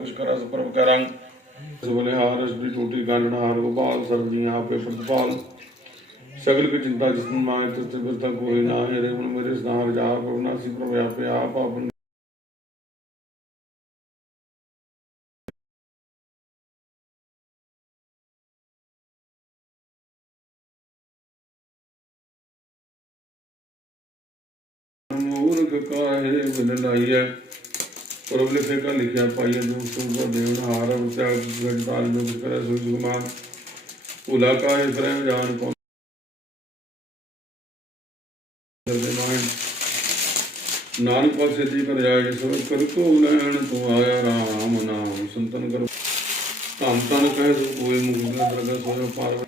ਕੁਛ ਕਰਸ ਪ੍ਰਭ ਕਰੰ ਸਬਲੇ ਹਾਰ ਅਸਦੀ ਟੋਟੀ ਗਾਨਣ ਹਾਰ, ਗੋਪਾਲ ਸਰਦੀਆਂ ਆਪੇ ਪ੍ਰਤਪਾਲ। ਸਗਲ ਕੀ ਚਿੰਤਾ ਜਿਸ ਨੂੰ ਮਾਇ ਤਿਸ ਤੇ ਬਿਰਤਾ ਕੋਈ ਨਾ ਹੈ ਰੇ ਹੁਣ ਮੇਰੇ ਸਨਾਰ ਜਾ ਪ੍ਰਭੂ ਨਾਸੀ ਪ੍ਰਭ ਆਪੇ ਆਪ ਆਪਨ ਮੂਰਖ ਕਾਹੇ ਬਿਨ ਲਾਈਐ? ਪ੍ਰਭ ਲਿਖੇ ਲਿਖਿਆ ਪਾਈਐ ਦੂਰ ਸੂਰ ਦੇਵਨ ਹਾਰ ਉਚਾ ਗੜਤਾਲ ਨੂੰ ਕਰੇ ਸੋਈ ਸੁਗਮਾਨ ਭੁਲਾ ਕਾਹੇ ਜਾਨ ਕੋ ਨਾਨਕ ਪਾਸੇ ਦੀ ਕਰ ਜਾਏ ਸੋ ਕਰ ਕੋ ਲੈਣ ਤੂੰ ਆਇਆ ਰਾਮ ਨਾਮ, ਸੰਤਨ ਕਰ। ਧੰਨ ਧੰਨ ਕਹਿ ਸੋ ਕੋਈ ਮੁਕਤ ਪ੍ਰਗਟ ਸੋਇ ਪਾਰ।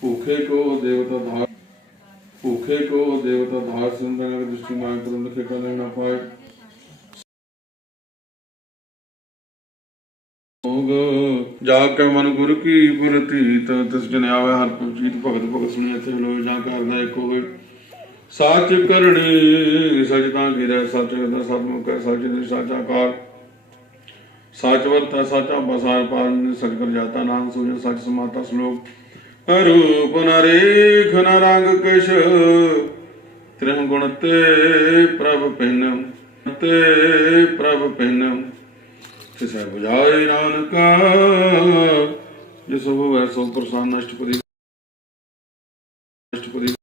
ਭੂਖੇ ਕੋ ਦੇਵਤਾ ਧਾਰ, ਭੂਖੇ ਕੋ ਦੇਵਤਾ ਧਾਰ ਸਿੰਦਨ ਦ੍ਰਿਸ਼ਟੀ ਮਾਨ ਕਰਮ ਲਿਖੇ ਲੈਣਾ ਪਾਏ। ਜਾ ਕੇ ਮਨ ਗੁਰ ਕੀ ਪ੍ਰਤੀਤ ਤਿਸ ਜਨ ਆਵੇ ਹਰ ਪੁਜੀਤ ਭਗਤ ਭਗਤ ਸੁਣੇ ਤੇ ਲੋ ਜਾਂ ਕਰਦਾ ਇੱਕ ਹੋਏ ਸੱਚ ਕਰਣੀ ਸਜਦਾ ਗਿਰੈ, ਸੱਚ ਦਾ ਸਤਮੁਖ ਹੈ, ਸੱਚ ਦੇ ਸਾਚਾ ਕਾਰ। ਸੱਚ ਵਰਤਾ, ਸਾਚਾ ਬਸਾਰ ਪਾਰਨ ਸਚ ਜਾਤਾ ਨਾਮ ਸੂਝ, ਸੱਚ ਸਮਾਤਾ ਸ਼ਲੋਕ। ਰੂਪ ਨਰੇਖ ਨ ਰੰਗ ਕਿਛ ਤ੍ਰਿਹ ਗੁਣ ਤੇ ਪ੍ਰਭ ਪਿੰਨ ਤੇ ਪ੍ਰਭ ਪਿੰਨ ਤਿਸੈ ਬੁਝਾਏ ਨਾਨਕਾ ਜਿਸ ਹੋਵੇ ਸੋ ਪ੍ਰਸੰਨ ਅਸ਼ਟਪਦੀ ਅਸ਼ਟਪਦੀ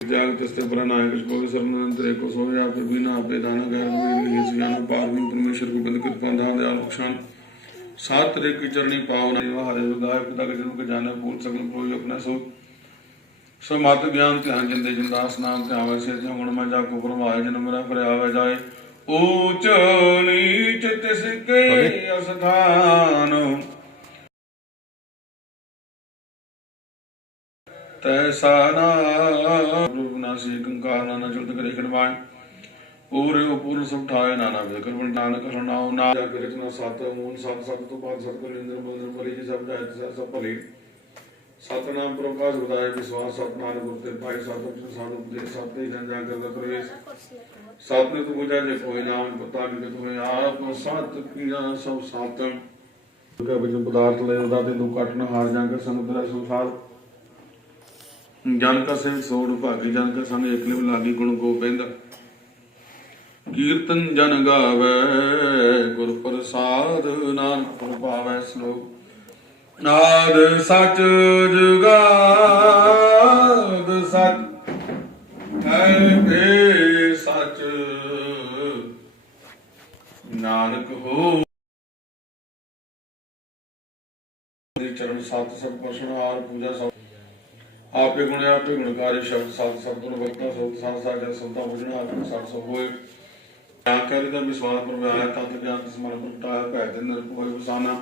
ਜਾਗ ਤਿਸਤੇ ਪ੍ਰਣਾਇ ਕੁਛ ਕੋ ਸਰਨੰਤਰੇ ਕੋ ਸੋਏ ਆਪੇ ਬਿਨਾ ਆਪੇ ਦਾਨ ਗੈਰ ਵੀ ਨਹੀਂ ਸਿਆਨ ਪਾਰਮੀ ਪਰਮੇਸ਼ਰ ਕੋ ਬਿੰਦ ਕਿਰਪਾ ਦਾ ਦਿਆਲ ਬਖਸ਼ਾਨ ਸਾਤ ਰੇ ਕੀ ਚਰਣੀ ਪਾਵਨ ਨਿਵਾਹ ਦੇ ਵਿਦਾਇ ਜਨਮ ਕੇ ਜਾਣੇ ਭੂਲ ਸਕਲ ਕੋਈ ਆਪਣਾ ਸੋ ਸੋ ਮਤ ਗਿਆਨ ਧਿਆਨ ਜਿੰਦੇ ਜਿੰਦਾਸ ਨਾਮ ਤੇ ਆਵੇ ਸੇ ਜਿਉ ਮੈਂ ਜਾ ਕੋ ਪਰਮਾਏ ਜਨਮ ਰਾ ਫਿਰ ਆਵੇ ਜਾਏ। ਊਚ ਨੀਚ ਤਿਸ ਕੇ ਅਸਥਾਨ ਤੈਸਾ ਨਾ ਰੂਪ ਨਾਸੀ ਕੰਕਾਰ ਨਾਨਾ ਚੁਲਤ ਕਰੇ ਖੜਵਾਏ। ਪੂਰੇ ਪੂਰਨ ਸਭ ਠਾਏ ਨਾਨਾ ਵਿਕਰ ਬਣ ਨਾਨਕ ਸੁਣਾਉ ਨਾ ਜਾ ਕੇ ਰਚਨਾ ਸਤ ਮੂਨ ਸਤ ਸਤ ਤੋਂ ਬਾਅਦ ਸਤ ਕਰ ਇੰਦਰ ਬੰਦਰ ਪਰੀ ਜੀ ਸਭ ਜਾਇ ਤਿਸਾ ਸਭ ਭਲੇ। ਸਤਨਾਮ ਪ੍ਰਕਾਸ਼ ਬਦਾਇ ਵਿਸ਼ਵਾਸ ਸਤਨਾਮ ਗੁਰ ਤੇ ਭਾਈ ਸਤਿ ਸਾਨੂੰ ਉਪਦੇਸ਼ ਸਤ ਹੀ ਜਨ ਜਾ ਕਰਦਾ ਪ੍ਰਵੇਸ਼। ਸਤ ਨੇ ਤੂੰ ਜੇ ਕੋਈ ਨਾਮ, ਪਤਾ ਨਹੀਂ ਕਿ ਆਪ, ਸਤ ਕੀਆ ਸਭ ਸਤ ਕਾ ਬਿਨ ਪਦਾਰਥ ਲੈ ਉਹਦਾ ਤੇ ਤੂੰ ਕੱਟ ਹਾਰ ਜਾ ਕੇ ਸਮੁੰਦਰ ਸੰਸਾਰ। ਜਨ ਕਾ ਸਿੰਘ ਸੋੜ ਭਾਗੀ, ਜਨ ਕਾ ਸੰਗ ਇਕਲੇ ਲਾਗੀ, ਗੁਣ ਗੋਬਿੰਦ। ਕੀਰਤਨ ਜਨ ਗਾਵੇ, ਗੁਰ ਪ੍ਰਸਾਦ ਨਾਨਕ ਗੁਰ ਸ਼ਲੋਕ। ਨਾਦ ਸਚ ਜੁਗਾਦ ਸਚ ਹੈ ਭੇ ਸਚ ਨਾਨਕ ਹੋ ਦੇ ਚਰਨ ਸਤ ਸਭ ਪਰਸ਼ਨ ਹਾਰ ਪੂਜਾ ਸਭ ਆਪੇ ਗੁਣ, ਆਪੇ ਗੁਣਕਾਰੀ, ਸ਼ਬਦ ਸਤ ਸਭ ਗੁਣ, ਵਰਤਾ ਸੋਤ ਸਾਧ ਸਾਜਾ ਸੰਤਾ ਬੁਝਣਾ ਆਪੇ ਸਤ ਸਭ ਹੋਏ। ਤਾਂ ਕਰੀ ਦਾ ਵਿਸ਼ਵਾਸ ਪ੍ਰਵਾਹ ਤਤ ਗਿਆਨ ਤਿਸ ਪ੍ਰਗਟਾਇਆ ਭੈ ਦੇ ਨਿਰਭ ਹੋਏ ਵਸਾਨਾ।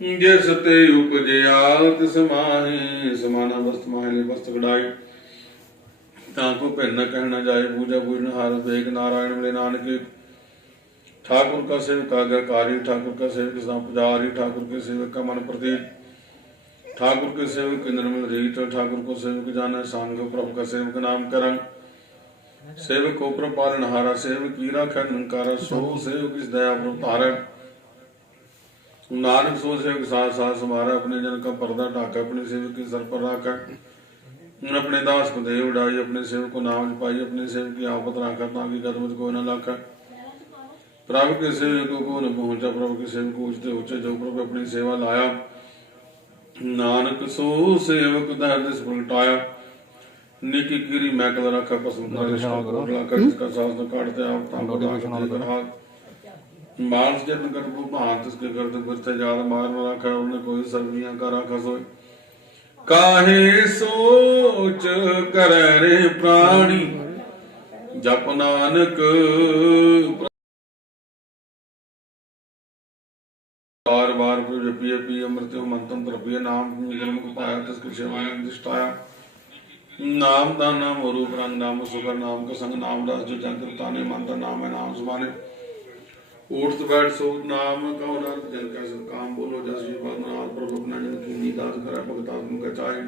ਜਿਸ ਤੇ ਉਪਜਿਆ, ਤਿਸ ਮਾਹੇ, ਸਮਾਨਾ ਵਸਤ ਮਾਹੇ ਵਸਤ ਗੜਾਈ ਤਾਂ ਕੋ ਭਿੰਨ ਕਹਿਣਾ ਜਾਏ, ਪੂਜਾ ਪੂਜਨ ਹਾਰ ਵੇਗ ਨਾਰਾਇਣ ਮਿਲੇ ਨਾਨਕ। ठाकुर का सेवक आज्ञाकारी ठाकुर का सेवक सदा पुजारी ठाकुर के सेवक का मन प्रतीक ठाकुर के सेवक के निर्मल रीत ठाकुर को सेवक जाना सांग प्रभु का सेवक नाम करंग सेवक को प्रभ पालन हारा सेवक कीरा खै निंकारा सो सेवक इस दया प्रभ तारा नानक सो सेवक साथ साथ समारा अपने जन का पर्दा ढाका अपने सेवक के सर पर राखा अपने दास को देव उड़ाई अपने सेवक को नाम पाई अपने सेवक की आफत राखा ताकि कदम को न लाखा ਪ੍ਰਭ ਕੇ ਸੇਵ ਕੋ ਕੋ ਨ ਪਹੁੰਚਾ ਪ੍ਰਭ ਕੇ ਸੇਵ ਕੋ ਉਚਤੇ ਉਚੇ ਜੋ ਪ੍ਰਭ ਆਪਣੀ ਸੇਵਾ ਲਾਇਆ। ਨਾਨਕ ਸੋ ਸੇਵਕ ਦਾ ਦਿਸ ਪ੍ਰਗਟਾਇਆ ਨਿੱਕੀ ਗਿਰੀ ਮੈਕਲ ਰੱਖਾ ਪਸੰਦ ਕਰ ਰਿਸ਼ਤਾ ਕਰੋ ਲਾਕਾ ਇਸ ਦਾ ਸਾਥ ਨਾ ਕੱਢ ਤੇ ਆਪ ਤਾਂ ਬਤਾ ਕੇ ਕਹਾ ਮਾਨਸ ਜਨ ਕਰ। ਭੂ ਭਾਂਤ ਤਿਸ ਕੇ ਕਰਤ ਬਿਰਤੇ ਜਾਲ ਮਾਰ ਨਾ ਰੱਖਾ ਉਹਨੇ ਕੋਈ ਸਰਵੀਆਂ ਕਰ ਰੱਖਾ ਕਾਹੇ ਸੋਚ ਕਰੈ ਰੇ ਪ੍ਰਾਣੀ ਜਪ ਨਾਨਕ बार बार को जपिय पिय मृत्यु मंत्रम द्रव्य नाम निगम को पाया तिस कृष्णवाय निष्ठाया नाम दा नाम रूप रंग नाम सुगर नाम का संग नाम रस जो जन ताने मन दा नाम है नाम सुमाने उठत बैठ सो नाम का जन का काम बोलो जस जी भगवान प्रभु अपना जन की दास करे भगतात्म का चाहे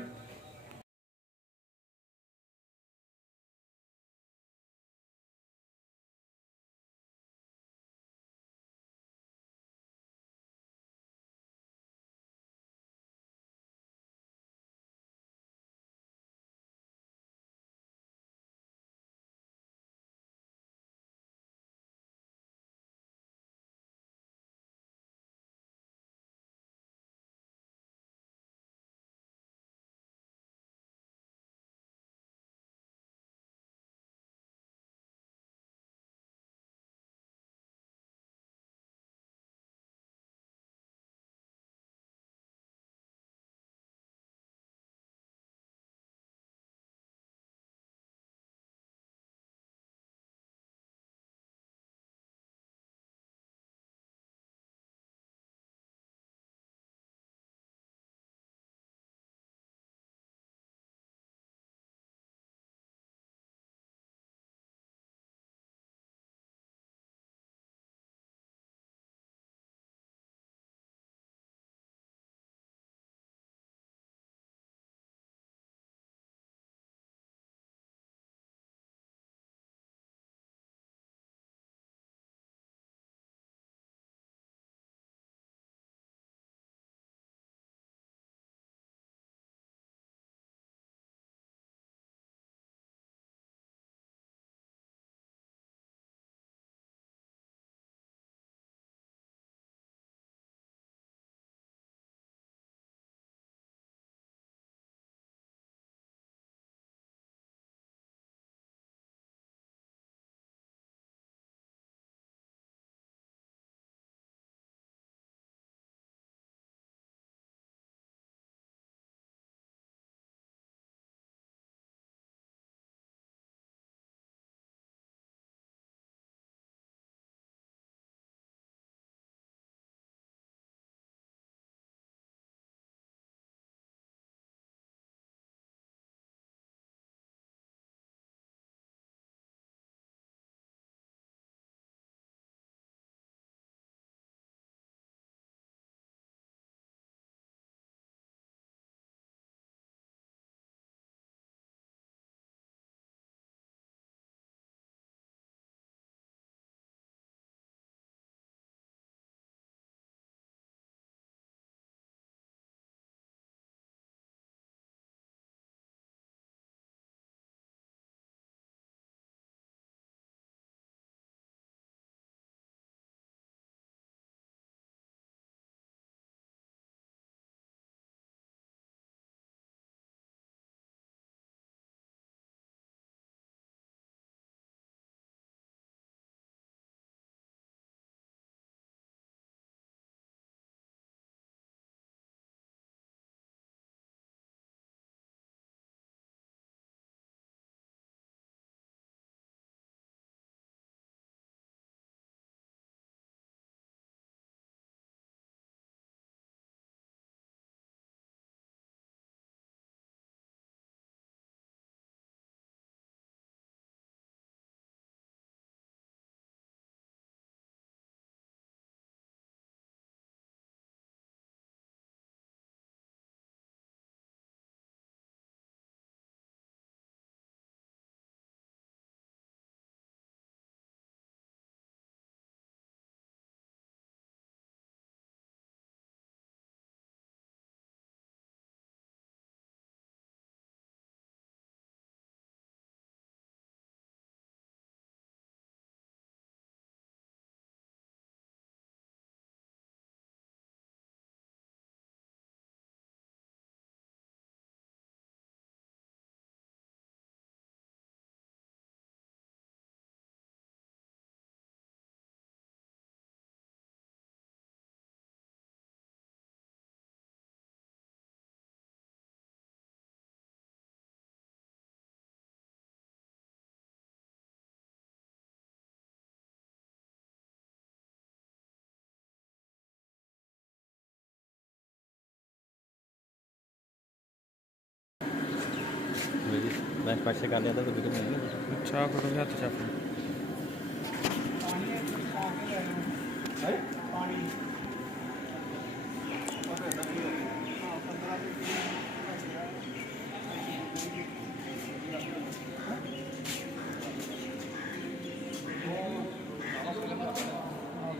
ਮੈਂ ਸਪੈਸ਼ਲ ਕਰ ਲਿਆ ਤਾਂ ਕੋਈ ਦਿੱਕਤ ਨਹੀਂ ਅੱਛਾ ਫੋਟੋ ਦੇ ਹੱਥ ਚ ਆਪਣੀ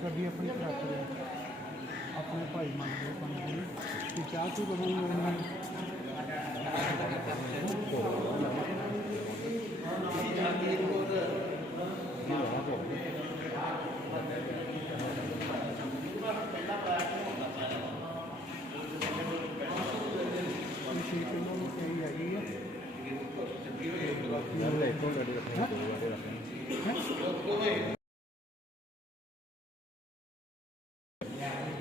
ਗੱਡੀ ਆਪਣੀ ਭਾਈ ਲਓ ਪੰਜ ਜੀ ਤੇ ਚਾਹ ਤੂੰ ਕਦੋਂ ਉਹਨਾਂ ਇਹਨਾਂ ਨੂੰ ਕਹੀ ਹੈਗੀ ਆ ਯਾਰ ਲੈ ਤੋਂ ਗੱਡੀ ਰੱਖਣੀ ਦੋ ਵਾਰੇ ਰੱਖਣੀ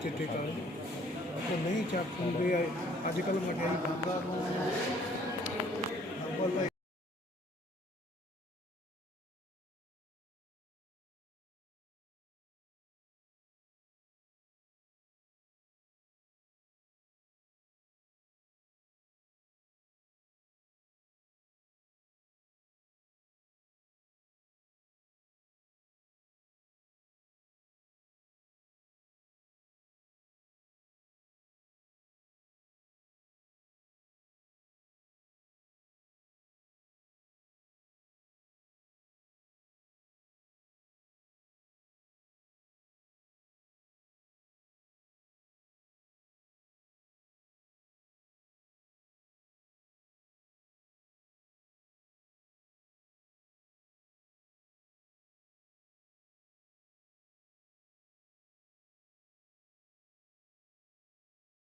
ਚਿੱਟੇ ਕਾਲੇ ਤੇ ਨਹੀਂ ਚੱਕ ਹੁੰਦੇ ਅੱਜ ਕੱਲ ਮਠਿਆਈ। ਬੰਦਾ ਨੂੰ